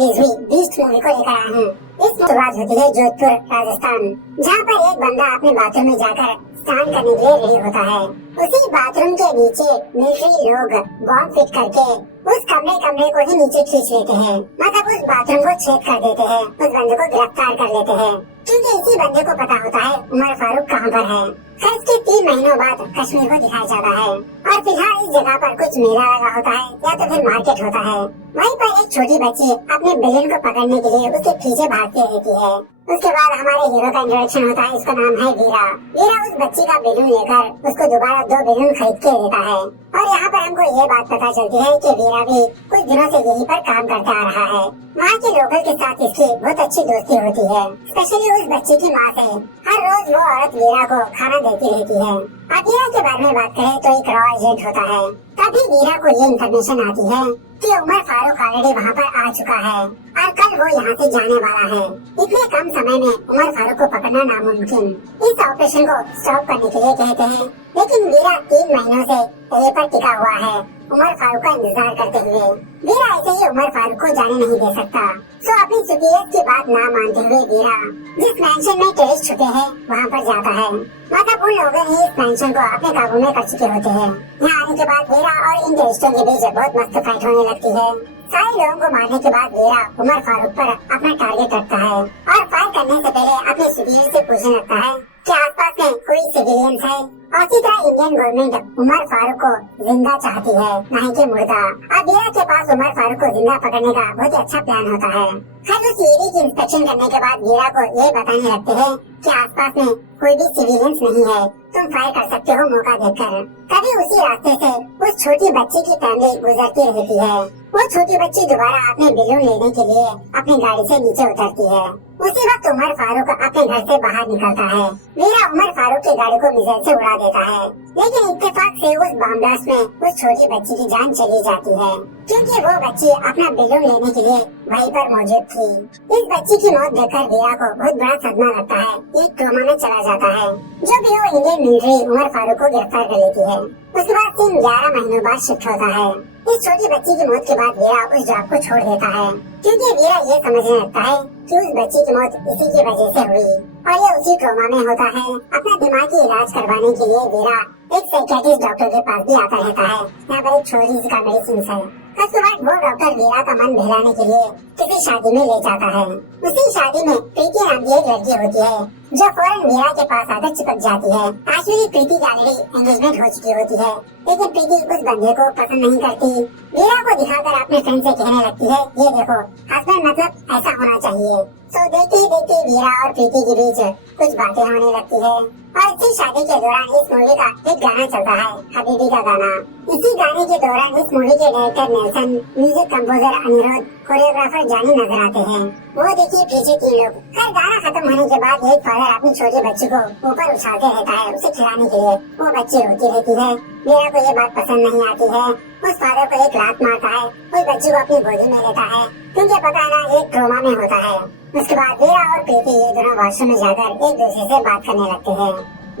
Release हुई beast movie को लेकर आए हैं। इस शुरुआत होती है जोधपुर राजस्थान, जहाँ पर एक बंदा अपने बाथरूम में जाकर स्नान करने के लिए रेडी होता है। उसी बाथरूम के नीचे मिलिट्री लोग बॉम्ब फिट करके उस कमरे को ही नीचे खींच लेते हैं, मतलब उस बाथरूम को छेद कर देते हैं, उस बंदे को गिरफ्तार कर लेते हैं, क्योंकि इसी बंदे को पता होता है उमर फारूक कहाँ पर है। खैर इसके 3 महीनों बाद कश्मीर को दिखाया जाता है और फिलहाल इस जगह पर कुछ मेला लगा होता है या तो फिर मार्केट होता है। वहीं पर एक छोटी बच्ची अपने बेलन को पकड़ने के लिए उसके पीछे भागती रहती है। उसके बाद हमारे हीरो का इंट्रोडक्शन होता है, इसका नाम है वीरा। वीरा उस बच्ची का बेलून लेकर उसको दोबारा 2 बेलून खरीद के देता है और यहाँ पर हमको ये बात पता चलती है कि वीरा भी कुछ दिनों से यहीं पर काम करता आ रहा है। वहाँ के लोकल के साथ इसकी बहुत अच्छी दोस्ती होती है, स्पेशली उस बच्ची की माँ से। हर रोज वो औरत वीरा को खाना देती रहती है। अब वीरा के बारे में बात करें तो एक रॉ एजेंट होता है। तभी वीरा को ये इन्फॉर्मेशन आती है कि उमर फारूक ऑलरेडी वहाँ पर आ चुका है और कल वो यहाँ से जाने वाला है। इतने कम समय में उमर फारूक को पकड़ना नामुमकिन। इस ऑपरेशन को स्टॉप करने के लिए कहते हैं, लेकिन वीरा 3 महीनों से ये पर टिका हुआ है उमर फारूक का इंतजार करते हुए। वीरा ऐसे ही उमर फारूक को जाने नहीं दे सकता। तो अपनी सुपीरियर की बात ना मानते हुए वीरा जिस मैंशन में टेररिस्ट छुपे हैं वहाँ पर जाता है, मतलब उन लोगों ने इस मैंशन को अपने काबू में कर चुके होते हैं। यहाँ आने के बाद वीरा और इन टेररिस्टों के बीच बहुत मस्त फाइट होने लगती है। सारे लोगों को मारने के बाद वीरा उमर फारूक पर अपना टारगेट रखता है और फायर करने से पहले अपने सुपीरियर से पूछने लगता है कि आसपास में कोई सिविलियंस है। और इसी तरह इंडियन गवर्नमेंट उमर फारूक को जिंदा चाहती है, नहीं कि मुर्दा। अब वीरा के पास उमर फारूक को जिंदा पकड़ने का बहुत ही अच्छा प्लान होता है। खैर उस एरिया की इंस्पेक्शन करने के बाद वीरा को ये बताने लगते हैं कि आसपास में कोई भी सिविलियंस नहीं है, तुम फायर कर सकते हो मौका देखकर। तभी उसी रास्ते से उस छोटी बच्ची की फैमिली गुजरती रहती है। वो छोटी बच्ची दोबारा अपने बेलून लेने के लिए अपनी गाड़ी से नीचे उतरती है। उसी वक्त उमर फारूक अपने घर से बाहर निकलता है। वीरा उमर फारूक की गाड़ी को मिसाइल से उड़ा देता है, लेकिन इत्तेफाक से उस बम ब्लास्ट में उस छोटी बच्ची की जान चली जाती है, क्योंकि वो बच्ची अपना बेलून लेने के लिए वहीं पर मौजूद थी। इस बच्ची की मौत देखकर वीरा को बहुत बड़ा सदमा लगता है, एक ट्रॉमा में चला जाता है। जो भी हो इंडियन मिलिट्री उमर फारूक को गिरफ्तार कर लेती है। उसके बाद सीन 11 महीनों बाद शिफ्ट होता है। इस छोटी बच्ची की मौत के बाद वीरा उस जॉब को छोड़ देता है, क्योंकि वीरा ये समझने लगता है कि उस बच्ची की मौत इसी की वजह से हुई और ये उसी ट्रॉमा में होता है। अपना दिमागी इलाज करवाने के लिए वीरा एक साइकियाट्रिस्ट डॉक्टर के पास भी आता रहता है। यहाँ पर एक छोटी सी का मेडिसिन है। उसके बाद वो डॉक्टर वीरा का मन बहलाने के लिए किसी शादी में ले जाता है। उसी शादी में प्रीति नाम की एक लड़की होती है, जो फौरन वीरा के पास आकर चिपक जाती है। एक्चुअली प्रीति की ऑलरेडी एंगेजमेंट हो चुकी होती है, लेकिन प्रीति उस बंदे को पसंद नहीं करती। वीरा को दिखाकर अपने फ्रेंड से कहने लगती है, ये देखो हस्बैंड मतलब ऐसा होना चाहिए। तो देखते ही देखते वीरा और प्रीति के बीच कुछ बातें होने लगती है और इसी शादी के दौरान इस मूवी का एक गाना चलता है, हबीबी का गाना। इसी गाने के दौरान इस मूवी के director Nelson, music composer Anirudh, choreographer Jani नजर आते हैं। वो देखिए पीछे 3 लोग। खैर गाना खत्म होने के बाद एक फादर अपनी छोटी बच्ची को ऊपर उछालते रहता है उसे खिलाने के लिए। वो बच्ची रोती रहती है। वीरा को ये बात पसंद नहीं आती है। उस फादर को एक लात मारता है, उस बच्ची को अपनी गोदी में लेता है, क्योंकि पता है ना एक ट्रॉमा में होता है। उसके बाद वीरा और प्रीति ये दोनों वॉशरूम में जाकर एक दूसरे से बात करने लगते हैं।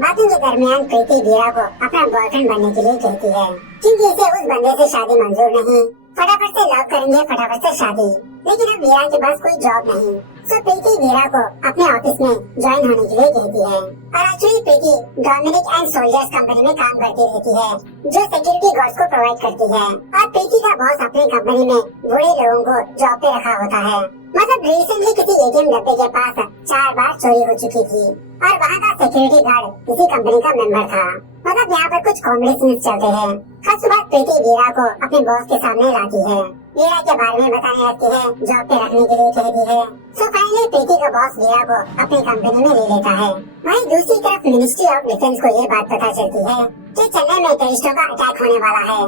बातों के दरमियान प्रीति वीरा को अपना बॉयफ्रेंड बनने के लिए कहती है, क्योंकि इसे उस बंदे से शादी मंजूर नहीं। फटाफट से लव करेंगे, फटाफट से शादी। लेकिन अब वीरा के पास कोई जॉब नहीं, तो प्रीति वीरा को अपने ऑफिस में ज्वाइन होने के लिए कहती है। और actually Preeti Dominic and soldiers company में काम करती रहती है, जो सिक्योरिटी गार्ड्स को प्रोवाइड करती है। और प्रीति का बॉस अपनी कंपनी में बूढ़े लोगों को जॉब पे रखा होता है। मतलब रिसेंटली किसी एटीएम डब्बे के पास 4 बार चोरी हो चुकी थी और वहाँ का सिक्योरिटी गार्ड इसी कंपनी का मेंबर था। मतलब यहाँ पर कुछ कॉमेडी सीन्स चलते हैं। हर सुबह प्रीति वीरा को अपने बॉस के सामने लाती है, वीरा के बारे में बताने लगती है, जॉब पे रखने के लिए कहती है। सो फाइनली प्रीति का बॉस वीरा को अपनी कंपनी में ले लेता है। वहीं दूसरी तरफ मिनिस्ट्री ऑफ डिफेंस को ये बात पता चलती है कि चेन्नई में टेररिस्टों का अटैक होने वाला है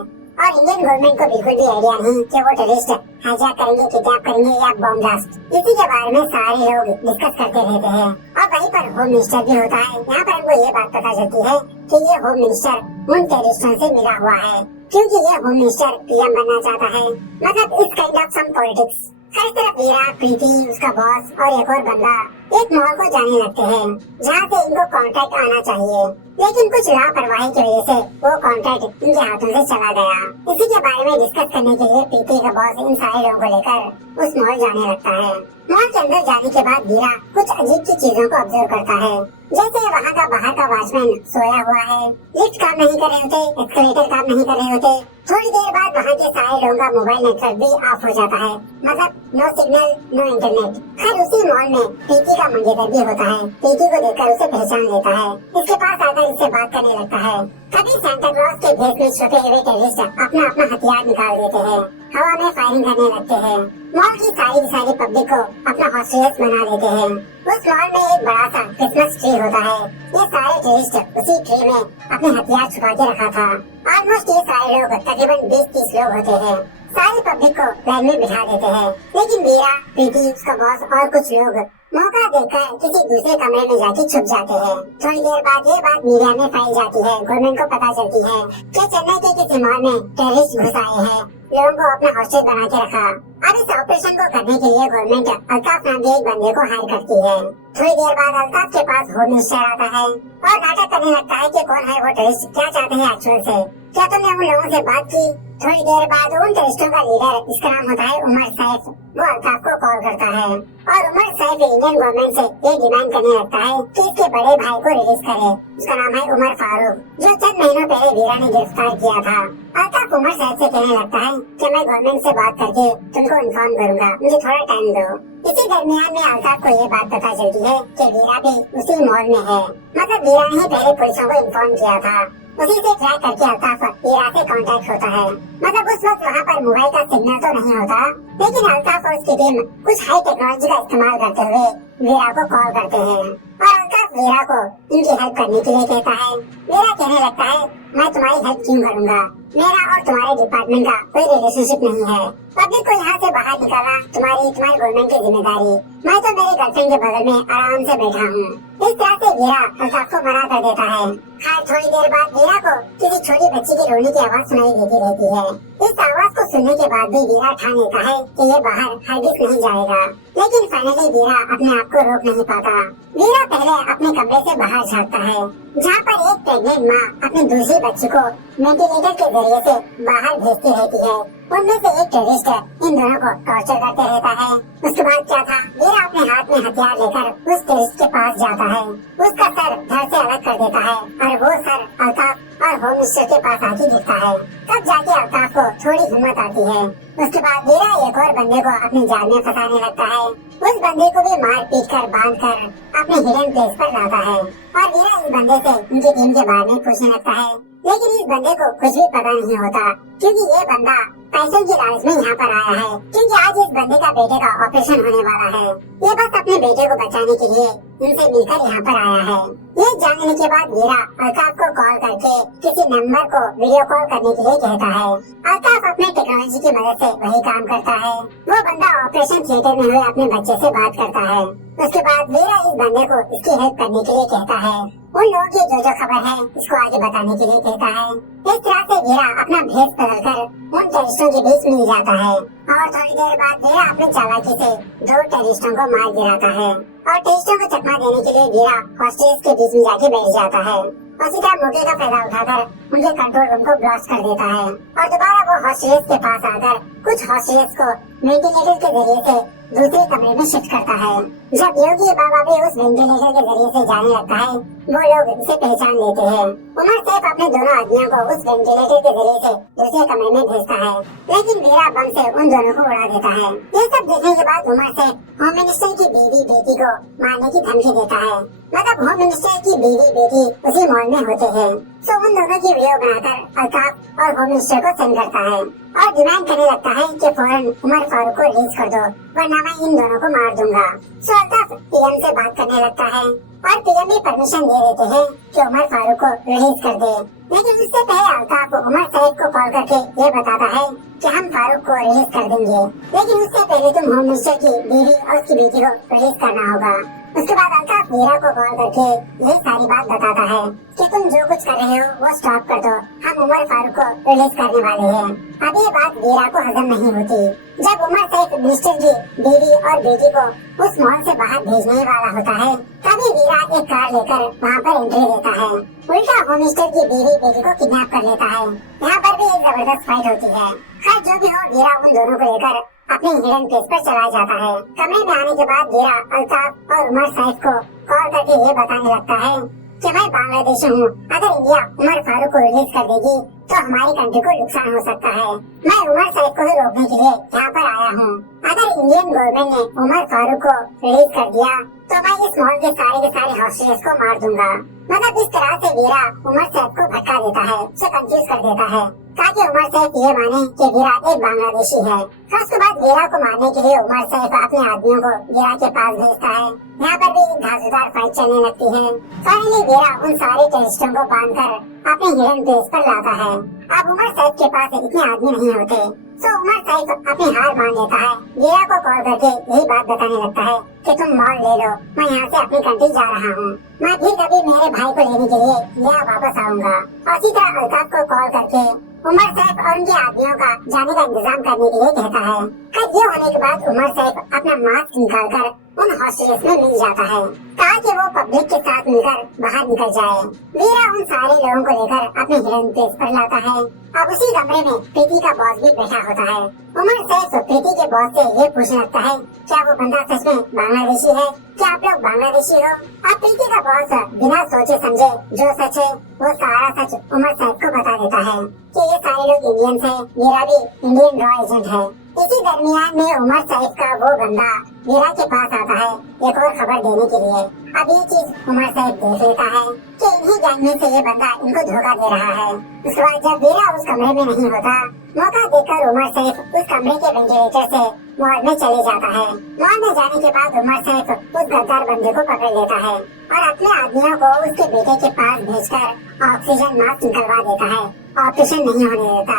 और इंडियन गवर्नमेंट को बिल्कुल भी आइडिया नहीं कि वो टेररिस्ट हाईजैक करेंगे, किडनैप करेंगे या बॉम्ब ब्लास्ट। इसी के बारे में सारे लोग डिस्कस करते रहते हैं। और वहीं पर होम मिनिस्टर भी होता है। यहाँ पर हमको ये बात पता चलती है कि ये होम मिनिस्टर उन टेररिस्टों से मिला हुआ है, क्योंकि ये होम मिनिस्टर पीएम बनना चाहता है। मतलब इस काइंड ऑफ सम पॉलिटिक्स। हर तरफ वीरा, प्रीति, उसका बॉस और एक और बंदा एक मॉल को जाने लगते हैं जहाँ से इनको कॉन्ट्रैक्ट आना चाहिए, लेकिन कुछ लापरवाही की वजह से वो कॉन्ट्रैक्ट इनके हाथों से चला गया। इसी के बारे में डिस्कस करने के लिए प्रीति का बॉस इन सारे लोगों को लेकर उस मॉल जाने लगता है। मॉल के अंदर जाने के बाद वीरा कुछ अजीब सी चीजों को ऑब्जर्व करता है, जैसे वहाँ का बाहर का वॉचमैन सोया हुआ है, लिफ्ट काम नहीं कर रहे होते, एस्केलेटर काम नहीं कर रहे होते। थोड़ी देर बाद वहाँ के सारे लोगों का मोबाइल नेटवर्क भी ऑफ हो जाता है, मतलब नो सिग्नल, नो इंटरनेट। खैर उसी मॉल में प्रीति का मंगेतर भी होता है। प्रीति को देखकर उसे पहचान लेता है, इसके पास आकर इससे बात करने लगता है। तभी सांता क्लॉज के भेष में छुपे हुए टेररिस्ट अपना अपना हथियार निकाल देते हैं, हवा में फायरिंग करने लगते हैं। मॉल की सारी पब्लिक को अपना हॉस्टेस बना देते हैं। उस मॉल में एक बड़ा सा क्रिसमस ट्री होता है। ये सारे टेररिस्ट उसी ट्री में अपने हथियार छुपा के रखा था। ऑलमोस्ट ये सारे लोग तकरीबन 20-30 लोग होते हैं। सारी पब्लिक को लाइन में बिठा देते हैं, लेकिन वीरा, प्रीति, उसका बॉस और कुछ लोग मौका देखकर किसी दूसरे कमरे में जाके छुप जाते हैं। थोड़ी देर बाद ये बात मीडिया में फैल जाती है। गवर्नमेंट को पता चलती है कि चेन्नई के किसी मॉल में टेररिस्ट घुस आए हैं, लोगों को अपना हॉस्टेज बना के रखा। अब इस ऑपरेशन को करने के लिए गवर्नमेंट अल्ताफ नाम के एक बंदे को हायर करती है। थोड़ी देर बाद अल्ताफ के पास होम मिनिस्टर आता है और नाटक करने लगता है कि कौन है वो टेररिस्ट, क्या चाहते हैं एक्चुअल से, क्या तुमने उन लोगों से बात की। थोड़ी देर बाद उन टेररिस्टों का लीडर, जिसका नाम होता है उमर सैफ, वो अल्ताफ को कॉल करता है और उमर सैफ इंडियन गवर्नमेंट से ये डिमांड करने लगता है कि इसके बड़े भाई को रिलीज करे। उसका नाम है उमर फारूक, जो चंद महीनों पहले वीरा ने गिरफ्तार किया था। अल्ताफ उमर सैफ से कहने लगता है कि मैं गवर्नमेंट से बात करके तुमको इन्फॉर्म करूंगा, मुझे थोड़ा टाइम दो। इसी दरमियान में अल्ताफ को ये बात पता चलती है कि वीरा भी उसी मॉल में है, मतलब वीरा ने पहले पुलिसों को इन्फॉर्म किया था। उसी से ट्रैक करके अल्ताफ वीरा से कांटेक्ट होता है। मतलब उस वक्त वहाँ पर मोबाइल का सिग्नल तो नहीं होता, लेकिन अल्ताफ और उसकी टीम कुछ हाई टेक्नोलॉजी का इस्तेमाल करते हुए वीरा को कॉल करते हैं और अल्ताफ वीरा को इनकी हेल्प करने के लिए कहता है। वीरा कहने लगता है, मैं तुम्हारी हेल्प क्यों करूँगा, मेरा और तुम्हारे डिपार्टमेंट का कोई रिलेशनशिप नहीं है। पब्लिक को यहाँ से बाहर निकालना तुम्हारी गवर्नमेंट की जिम्मेदारी, मैं तो मेरी गर्लफ्रेंड के बगल में आराम से बैठा हूँ। इस तरह से वीरा अल्ताफ को मना कर देता है। खैर थोड़ी देर बाद वीरा को किसी छोटी बच्ची की रोने की आवाज सुनाई देती रहती है। इस आवाज को सुनने के बाद भी वीरा ठान लेता है कि ये बाहर हरगिज नहीं जाएगा, लेकिन फाइनली वीरा अपने आप को रोक नहीं पाता। वीरा पहले अपने कमरे से बाहर झाँकता है, जहाँ पर एक प्रेग्नेंट माँ अपनी दूसरी बच्ची को वेंटिलेटर के जरिए से बाहर भेजती रहती है। उनमें से एक टेररिस्ट इन दोनों को टॉर्चर करते रहता है। उसके बाद क्या था, वीरा अपने हाथ में हथियार लेकर उस टेररिस्ट के पास जाता है, उसका सर धड़ से अलग कर देता है और वो सर अल्ताफ और होम मिनिस्टर के पास आके गिरता है। तब जाके अल्ताफ को थोड़ी हिम्मत आती है। उसके बाद वीरा एक और बंदे को अपने जाल में फंसाने लगता है। उस बंदे को भी मार पीट कर बांध कर अपने हिडन प्लेस पर लाता है और वीरा इस बंदे से उनकी टीम के बारे में पूछने लगता है, लेकिन इस बंदे को कुछ भी पता नहीं होता, क्योंकि ये बंदा पैसों की लालच में यहाँ पर आया है, क्योंकि आज इस बंदे का बेटे का ऑपरेशन होने वाला है। ये बस अपने बेटे को बचाने के लिए उनसे मिलकर यहाँ पर आया है। ये जानने के बाद वीरा अल्ताफ को कॉल करके किसी नंबर को वीडियो कॉल करने के लिए कहता है। अल्ताफ अपने टेक्नोलॉजी की मदद से वही काम करता है। वो बंदा ऑपरेशन थिएटर में हुए अपने बच्चे से बात करता है। उसके बाद वीरा इस बंदे को इसकी हेल्प करने के लिए कहता है। उन लोगों की जो खबर है इसको आगे बताने के लिए कहता है। इस तरह से वीरा अपना भेष बदलकर उन टेररिस्टों के बीच मिल जाता है और थोड़ी देर बाद वीरा अपने चालाकी से 2 टेररिस्टों को मार गिराता है और टेररिस्टों को चकमा देने के लिए वीरा हॉस्टेज के बीच में जाके बैठ जाता है और सीधा मौके का फायदा उठाकर उनके कंट्रोल रूम को ब्लास्ट कर देता है और दोबारा वो हॉस्टेज के पास आकर कुछ हॉस्टेज को वेंटिलेटर के जरिए से दूसरे कमरे में शिफ्ट करता है। जब योगी बाबा भी उस वेंटिलेटर के जरिए से जाने लगता है, वो लोग इसे पहचान लेते हैं। उमर सैफ अपने दोनों आदमियों को उस वेंटिलेटर के जरिए से दूसरे कमरे में भेजता है, लेकिन वीरा बम से उन दोनों को उड़ा देता है। ये सब देखने के बाद उमर सैफ होम मिनिस्टर की बीवी बेटी को मारने की धमकी देता है। मतलब होम मिनिस्टर की बीवी बेटी उसी मॉल में होते हैं। तो उन दोनों की वीडियो बनाकर अल्ताफ और होम मिनिस्टर को सेंड करता है और डिमांड करने लगता है कि फौरन उमर फारूक को रिलीज कर दो, वरना मैं इन दोनों को मार दूंगा। तो अल्ताफ पीएम से बात करने लगता है और पीएम भी परमिशन दे देते हैं कि उमर फारूक को रिलीज कर दे। लेकिन उससे पहले अल्ताफ उमर सैफ को कॉल करके ये बताता है कि हम फारूक को रिलीज कर देंगे, लेकिन उससे पहले तुम होम मिनिस्टर की बीवी और उसकी बेटी को रिलीज करना होगा। उसके बाद अल्ताफ वीरा को कॉल करके ये सारी बात बताता है कि तुम जो कुछ कर रहे हो वो स्टॉप कर दो, हम उमर फारूक को रिलीज करने वाले हैं। अब ये बात वीरा को हजम नहीं होती। जब जब उमर सैफ मिनिस्टर की बीवी और बेटी को उस मॉल से बाहर भेजने वाला होता है, तभी वीरा एक कार लेकर वहाँ पर एंट्री देता है। उल्टा होम मिनिस्टर की बीवी बेटी को किडनैप कर लेता है। यहाँ पर भी एक जबरदस्त फाइट होती है। खैर जो भी हो, वीरा उन दोनों को लेकर अपने हिडन प्लेस पर चला जाता है। कमरे में आने के बाद वीरा अल्ताफ और उमर सैफ को कॉल करके ये बताने लगता है कि मैं बांग्लादेशी हूँ। अगर इंडिया उमर फारूक को रिलीज कर देगी तो हमारी कंट्री को नुकसान हो सकता है। मैं उमर सैफ को ही रोकने के लिए यहाँ पर आया हूँ। अगर इंडियन गवर्नमेंट ने उमर फारूक को रिलीज कर दिया तो मैं इस मॉल के सारे हॉस्टेजेस को मार दूंगा। मतलब इस तरह से वीरा उमर सैफ को भटका देता है, उसे कंफ्यूज कर देता है, ताकि उमर सैफ ये माने कि वीरा एक बांग्लादेशी है। उसके बाद वीरा को मारने के लिए उमर सैफ अपने आदमियों को वीरा के पास भेजता है। यहाँ पर भी धांसूदार फाइट चलने लगती है। फाइनली वीरा उन सारे टेररिस्टों को बांधकर अपने हिडन प्लेस पर लाता है। अब उमर सैफ के पास इतने आदमी नहीं होते, तो उमर सैफ अपनी हार मान लेता है। वीरा को कॉल करके यही बात बताने लगता है कि तुम मॉल ले लो, मैं यहाँ से अपनी कंट्री जा रहा हूँ। मैं फिर कभी मेरे भाई को लेने के लिए यहाँ वापस आऊंगा। और इसी तरह अल्ताफ को कॉल करके उमर सैफ और उनके आदमियों का जाने का इंतजाम करने के लिए कहता है। कल ये होने के बाद उमर सैफ अपना मास्क निकालकर उन हॉस्टेजेस में मिल जाता है, ताकि वो पब्लिक के साथ मिलकर बाहर निकल जाए। वीरा उन सारे लोगों को लेकर अपने हिडन प्लेस पर लाता है। अब उसी कमरे में प्रीति का बॉस भी बैठा होता है। उमर सैफ प्रीति के बॉस से ये पूछने लगता है, क्या वो बंदा सच में बांग्लादेशी है? क्या आप लोग बांग्लादेशी हो? अब प्रीति का बॉस बिना सोचे समझे जो सच है वो सारा सच उमर सैफ को बता देता है कि ये सारे लोग इंडियंस हैं, वीरा भी इंडियन रॉ एजेंट है। इसी दरमियान में उमर सैफ का वो बंदा वीरा के पास आता है एक और खबर देने के लिए। अब ये चीज उमर सैफ देख लेता है कि इन्हीं जानने से ये बंदा इनको धोखा दे रहा है। उसके बाद जब वीरा उस कमरे में नहीं होता, मौका देखकर उमर सैफ उस कमरे के वेंटिलेटर से मॉल में चले जाता है। मॉल में जाने के बाद उमर सैफ उस गद्दार बंदे को पकड़ लेता है और अपने आदमियों को उसके बेटे के पास भेजकर ऑक्सीजन मास्क निकलवा देता है। ऑपरेशन नहीं होने देता।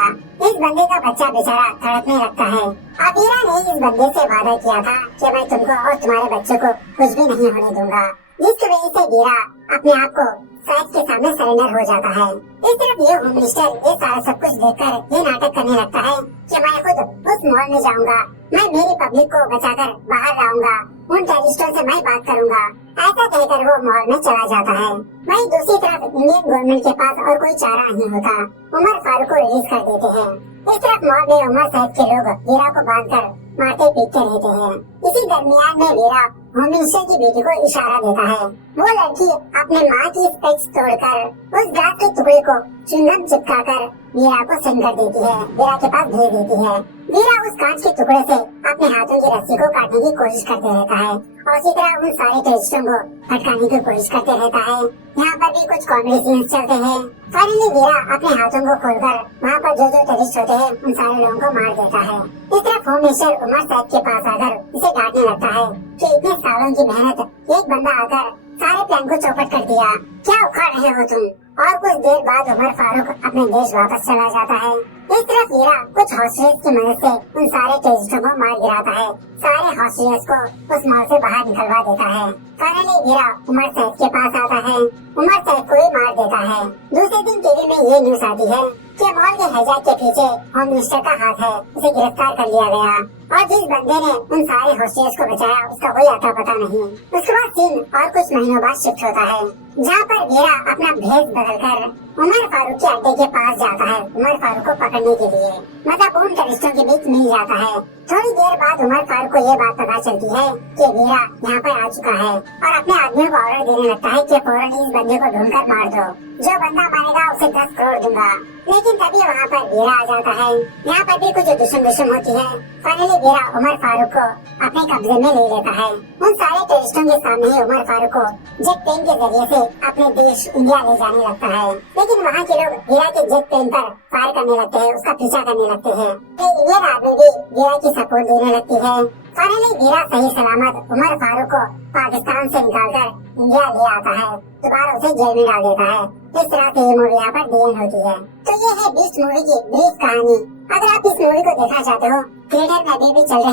इस बंदे का बच्चा बेचारा तड़पने लगता है। अब वीरा ने इस बंदे से वादा किया था कि मैं तुमको और तुम्हारे बच्चों को कुछ भी नहीं होने दूंगा, जिसकी वजह से वीरा अपने आप को सैफ के सामने सरेंडर हो जाता है। इस तरफ ये होम मिनिस्टर ये सारा सब कुछ देखकर ये नाटक करने लगता है कि मैं खुद उस मॉल में जाऊंगा, मैं मेरी पब्लिक को बचाकर बाहर लाऊंगा, उन टेररिस्टों से मैं बात करूंगा। ऐसा कहकर वो मॉल में चला जाता है। वहीं दूसरी तरफ इंडियन गवर्नमेंट के पास और कोई चारा नहीं होता, उमर फारूक को रिलीज कर देते हैं। इस तरफ मॉल में उमर सैफ के लोग वीरा को बांधकर मारते पीटते रहते हैं। इसी दरमियान में वीरा होम मिनिस्टर की बेटी को इशारा देता है। वो लड़की अपने माँ की स्पेक्स तोड़कर उस ग्लास के टुकड़े को चुंगम चिपकाकर वीरा को सेंड कर देती है, वीरा के पास भेज देती है। वीरा उस कांच के टुकड़े से अपने हाथों की रस्सी को काटने की कोशिश करते रहता है और इसी तरह उन सारे टेररिस्टों को भटकाने की कोशिश करते रहता है। यहाँ पर भी कुछ कॉमेडी सीन्स चलते हैं। फाइनली वीरा अपने हाथों को खोलकर वहाँ पर जो टेररिस्ट होते हैं उन सारे लोगों को मार देता है। इस तरह होम मिनिस्टर उमर सैफ के पास आकर इसे डांटने लगता है कि इतने सालों की मेहनत एक बंदा आकर सारे प्लान को चौपट कर दिया, क्या उखाड़ रहे हो तुम? और कुछ देर बाद उमर फारूक अपने देश वापस चला जाता है। इस तरफ वीरा कुछ हॉस्टेज की मदद से उन सारे टेररिस्टों को मार गिराता है, सारे हॉस्टेज को उस मॉल से बाहर निकलवा देता है। फाइनली वीरा उमर सैफ के पास आता है, उमर सैफ को ही मार देता है। दूसरे दिन टीवी में ये न्यूज आती है कि मॉल के हिजाब के पीछे होम मिनिस्टर का हाथ है, उसे गिरफ्तार कर लिया गया और जिस बंदे ने उन सारे हॉस्टेज को बचाया उसका कोई आता पता नहीं। उसके बाद सीन और कुछ महीनों बाद शिफ्ट होता है, जहाँ पर वीरा अपना भेष बदलकर उमर फारूक के अड्डे के पास जाता है उमर फारूक को पकड़ने के लिए। मतलब उन टेररिस्टों के बीच मिल जाता है। थोड़ी देर बाद उमर फारूक को ये बात पता चलती है कि वीरा यहाँ पर आ चुका है और अपने आदमियों को ऑर्डर देने लगता है कि फौरन इस बंदे को ढूंढकर मार दो, जो बंदा मारेगा उसे 10 करोड़ दूंगा। लेकिन तभी वहाँ पर वीरा आ जाता है। यहाँ पर भी कुछ दुश्मन होती है। फाइनली वीरा उमर फारूक को अपने कब्जे में ले लेता है। उन सारे टेररिस्टों के सामने ही उमर फारूक को जेट प्लेन के जरिए से अपने देश इंडिया ले जाने लगता है। लेकिन वहाँ के लोग वीरा के जेट प्लेन पर फायर करने लगते हैं, उसका पीछा करने लगते हैं। इंडियन आर्मी भी वीरा की सपोर्ट देने लगती है। फाइनली वीरा सही सलामत उमर फारूक को पाकिस्तान से निकालकर इंडिया ले आता है, दोबारा उसे जेल में डाल देता है। इस तरह से ये मूवी यहाँ पर दी एंड होती है। तो ये है बीस्ट मूवी की ब्रीफ कहानी। अगर आप इस मूवी को देखना चाहते हो, थिएटर में अभी भी चल रही